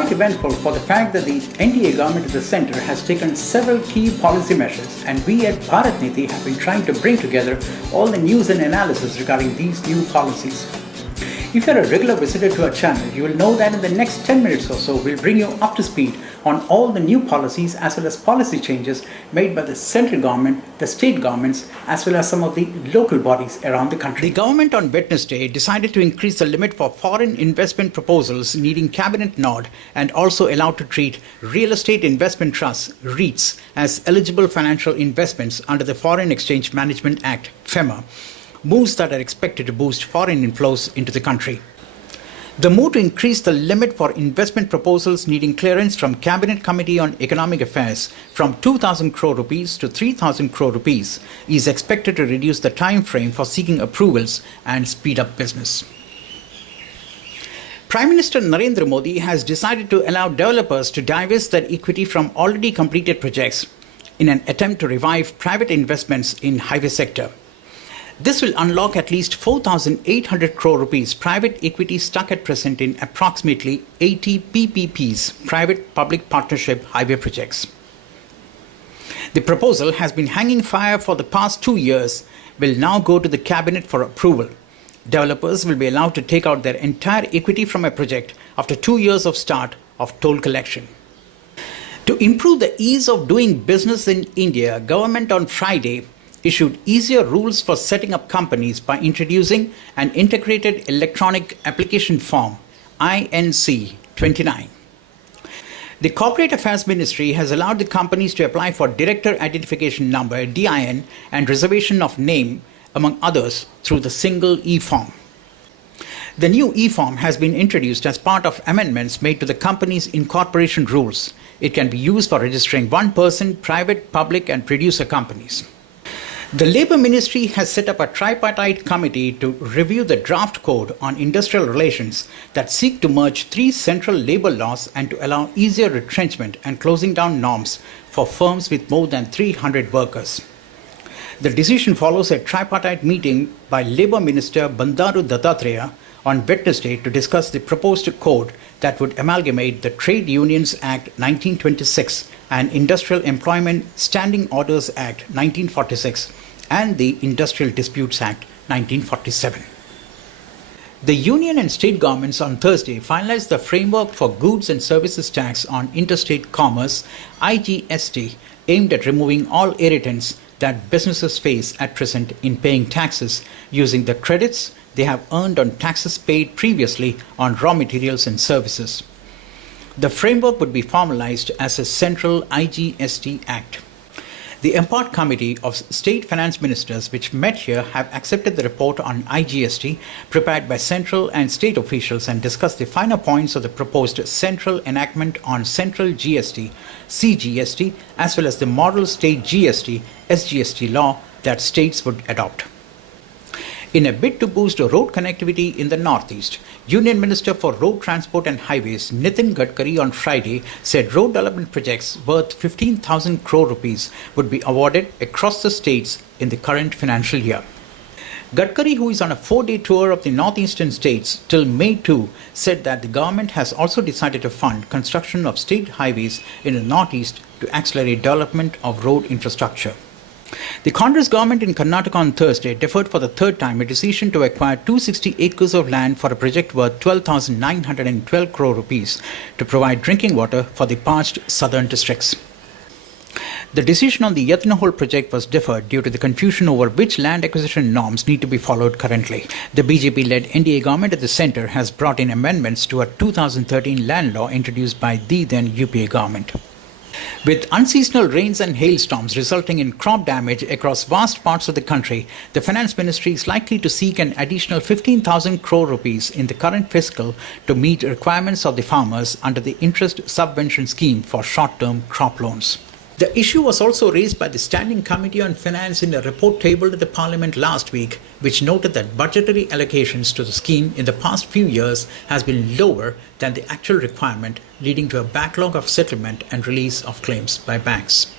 quite eventful for the fact that the NDA government at the centre has taken several key policy measures, and we at Bharat Niti have been trying to bring together all the news and analysis regarding these new policies. If you are a regular visitor to our channel, you will know that in the next 10 minutes or so, we'll bring you up to speed on all the new policies as well as policy changes made by the central government, the state governments, as well as some of the local bodies around the country. The government on Wednesday decided to increase the limit for foreign investment proposals needing cabinet nod and also allowed to treat real estate investment trusts, REITs, as eligible financial investments under the Foreign Exchange Management Act, FEMA. Moves that are expected to boost foreign inflows into the country. The move to increase the limit for investment proposals needing clearance from Cabinet Committee on Economic Affairs from 2,000 crore rupees to 3,000 crore rupees is expected to reduce the time frame for seeking approvals and speed up business. Prime Minister Narendra Modi has decided to allow developers to divest their equity from already completed projects in an attempt to revive private investments in highway sector. This will unlock at least 4,800 crore rupees private equity stuck at present in approximately 80 PPPs, private public partnership highway projects. The proposal has been hanging fire for the past 2 years, will now go to the cabinet for approval. Developers will be allowed to take out their entire equity from a project after 2 years of start of toll collection. To improve the ease of doing business in India, government on Friday issued easier rules for setting up companies by introducing an integrated electronic application form, INC 29. The Corporate Affairs Ministry has allowed the companies to apply for Director Identification Number, DIN, and reservation of name, among others, through the single e-form. The new e-form has been introduced as part of amendments made to the company's incorporation rules. It can be used for registering one person, private, public, and producer companies. The Labour Ministry has set up a tripartite committee to review the draft code on industrial relations that seek to merge 3 central labour laws and to allow easier retrenchment and closing down norms for firms with more than 300 workers. The decision follows a tripartite meeting by Labour Minister Bandaru Dattatreya on Wednesday to discuss the proposed code that would amalgamate the Trade Unions Act 1926 and Industrial Employment Standing Orders Act 1946 and the Industrial Disputes Act 1947. The union and state governments on Thursday finalized the framework for Goods and Services Tax on Interstate Commerce, IGST, aimed at removing all irritants that businesses face at present in paying taxes using the credits they have earned on taxes paid previously on raw materials and services. The framework would be formalized as a central IGST Act. The EMPART Committee of State Finance Ministers, which met here, have accepted the report on IGST prepared by central and state officials and discussed the finer points of the proposed central enactment on central GST, CGST, as well as the model state GST, SGST law that states would adopt. In a bid to boost road connectivity in the Northeast, Union Minister for Road Transport and Highways Nitin Gadkari on Friday said road development projects worth 15,000 crore rupees would be awarded across the states in the current financial year. Gadkari, who is on a 4-day tour of the northeastern states till May 2, said that the government has also decided to fund construction of state highways in the northeast to accelerate development of road infrastructure. The Congress government in Karnataka on Thursday deferred for the third time a decision to acquire 260 acres of land for a project worth 12,912 crore rupees to provide drinking water for the parched southern districts. The decision on the Yatnahol project was deferred due to the confusion over which land acquisition norms need to be followed currently. The BJP-led NDA government at the centre has brought in amendments to a 2013 land law introduced by the then UPA government. With unseasonal rains and hailstorms resulting in crop damage across vast parts of the country, the Finance Ministry is likely to seek an additional 15,000 crore rupees in the current fiscal to meet requirements of the farmers under the interest subvention scheme for short-term crop loans. The issue was also raised by the Standing Committee on Finance in a report tabled at the Parliament last week, which noted that budgetary allocations to the scheme in the past few years has been lower than the actual requirement, leading to a backlog of settlement and release of claims by banks.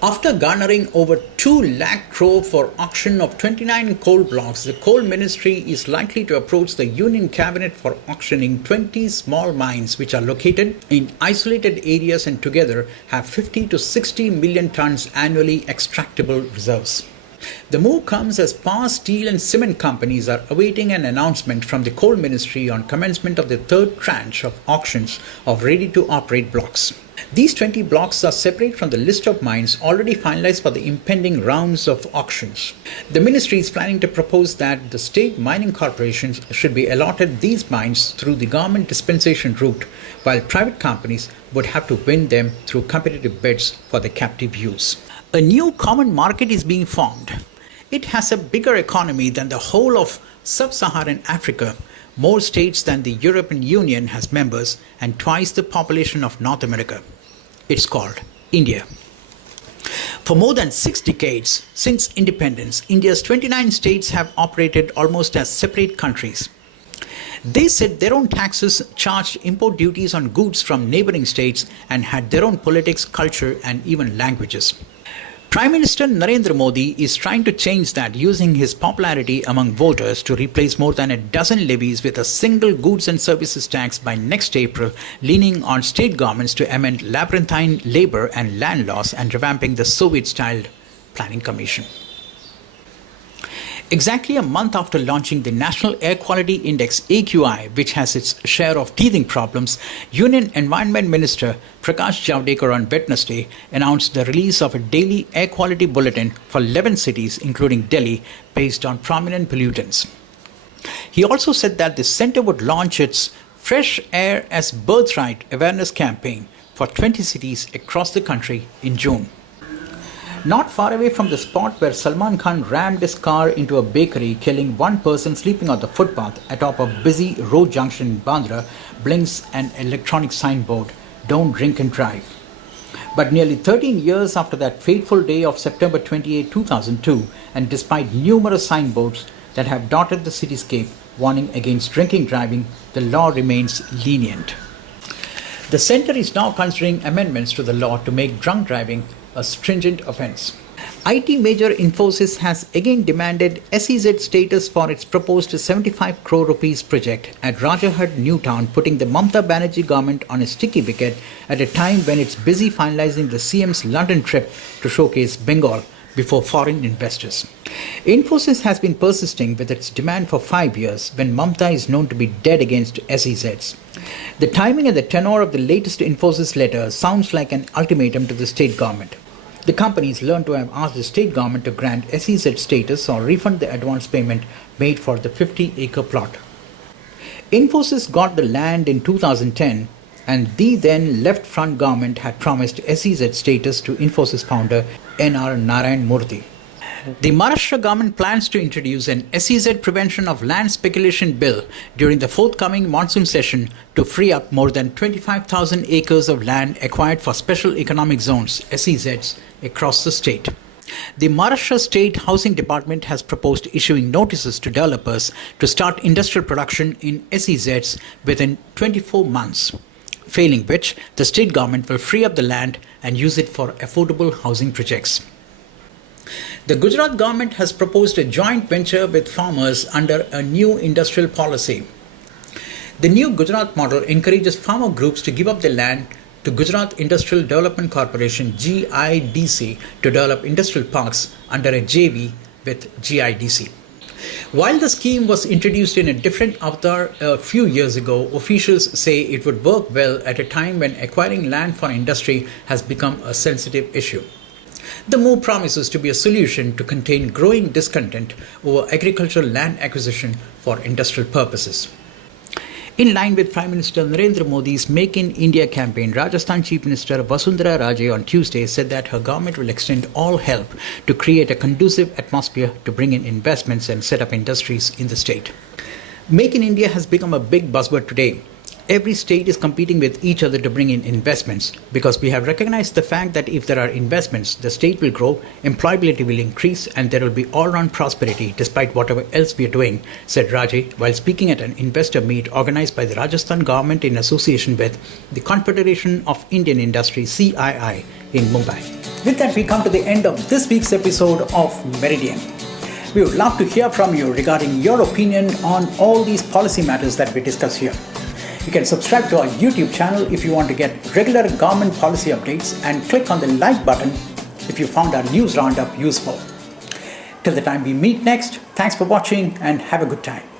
After garnering over 2 lakh crore for auction of 29 coal blocks, the Coal Ministry is likely to approach the Union Cabinet for auctioning 20 small mines which are located in isolated areas and together have 50 to 60 million tons annually extractable reserves. The move comes as power, steel and cement companies are awaiting an announcement from the Coal Ministry on commencement of the third tranche of auctions of ready-to-operate blocks. These 20 blocks are separate from the list of mines already finalized for the impending rounds of auctions. The ministry is planning to propose that the state mining corporations should be allotted these mines through the government dispensation route, while private companies would have to win them through competitive bids for the captive use. A new common market is being formed. It has a bigger economy than the whole of sub-Saharan Africa, more states than the European Union has members, and twice the population of North America. It's called India. For more than 6 decades since independence, India's 29 states have operated almost as separate countries. They set their own taxes, charged import duties on goods from neighboring states, and had their own politics, culture, and even languages. Prime Minister Narendra Modi is trying to change that, using his popularity among voters to replace more than a dozen levies with a single goods and services tax by next April, leaning on state governments to amend labyrinthine labor and land laws and revamping the Soviet-style Planning Commission. Exactly a month after launching the National Air Quality Index AQI, which has its share of teething problems, Union Environment Minister Prakash Javadekar on Wednesday announced the release of a daily air quality bulletin for 11 cities, including Delhi, based on prominent pollutants. He also said that the centre would launch its Fresh Air as Birthright awareness campaign for 20 cities across the country in June. Not far away from the spot where Salman Khan rammed his car into a bakery, killing one person sleeping on the footpath atop a busy road junction in Bandra, blinks an electronic signboard, "Don't drink and drive." But nearly 13 years after that fateful day of September 28, 2002, and despite numerous signboards that have dotted the cityscape warning against drinking driving, the law remains lenient. The centre is now considering amendments to the law to make drunk driving a stringent offence. IT major Infosys has again demanded SEZ status for its proposed 75 crore rupees project at Rajahat New Town, putting the Mamata Banerjee government on a sticky wicket at a time when it's busy finalising the CM's London trip to showcase Bengal before foreign investors. Infosys has been persisting with its demand for 5 years, when Mamata is known to be dead against SEZs. The timing and the tenor of the latest Infosys letter sounds like an ultimatum to the state government. The companies learn to have asked the state government to grant SEZ status or refund the advance payment made for the 50-acre plot. Infosys got the land in 2010, and the then left-front government had promised SEZ status to Infosys founder N.R. Narayan Murthy. The Maharashtra government plans to introduce an SEZ Prevention of Land Speculation Bill during the forthcoming monsoon session to free up more than 25,000 acres of land acquired for Special Economic Zones (SEZs) across the state. The Maharashtra State Housing Department has proposed issuing notices to developers to start industrial production in SEZs within 24 months, failing which the state government will free up the land and use it for affordable housing projects. The Gujarat government has proposed a joint venture with farmers under a new industrial policy. The new Gujarat model encourages farmer groups to give up their land to Gujarat Industrial Development Corporation (GIDC) to develop industrial parks under a JV with GIDC. While the scheme was introduced in a different avatar a few years ago, officials say it would work well at a time when acquiring land for industry has become a sensitive issue. The move promises to be a solution to contain growing discontent over agricultural land acquisition for industrial purposes. In line with Prime Minister Narendra Modi's Make in India campaign, Rajasthan Chief Minister Vasundhara Raje on Tuesday said that her government will extend all help to create a conducive atmosphere to bring in investments and set up industries in the state. Make in India has become a big buzzword today. Every state is competing with each other to bring in investments, because we have recognized the fact that if there are investments, the state will grow, employability will increase, and there will be all-round prosperity despite whatever else we are doing, said Raje while speaking at an investor meet organized by the Rajasthan government in association with the Confederation of Indian Industry (CII) in Mumbai. With that, we come to the end of this week's episode of Meridian. We would love to hear from you regarding your opinion on all these policy matters that we discuss here. You can subscribe to our YouTube channel if you want to get regular government policy updates, and click on the like button if you found our news roundup useful. Till the time we meet next, thanks for watching and have a good time.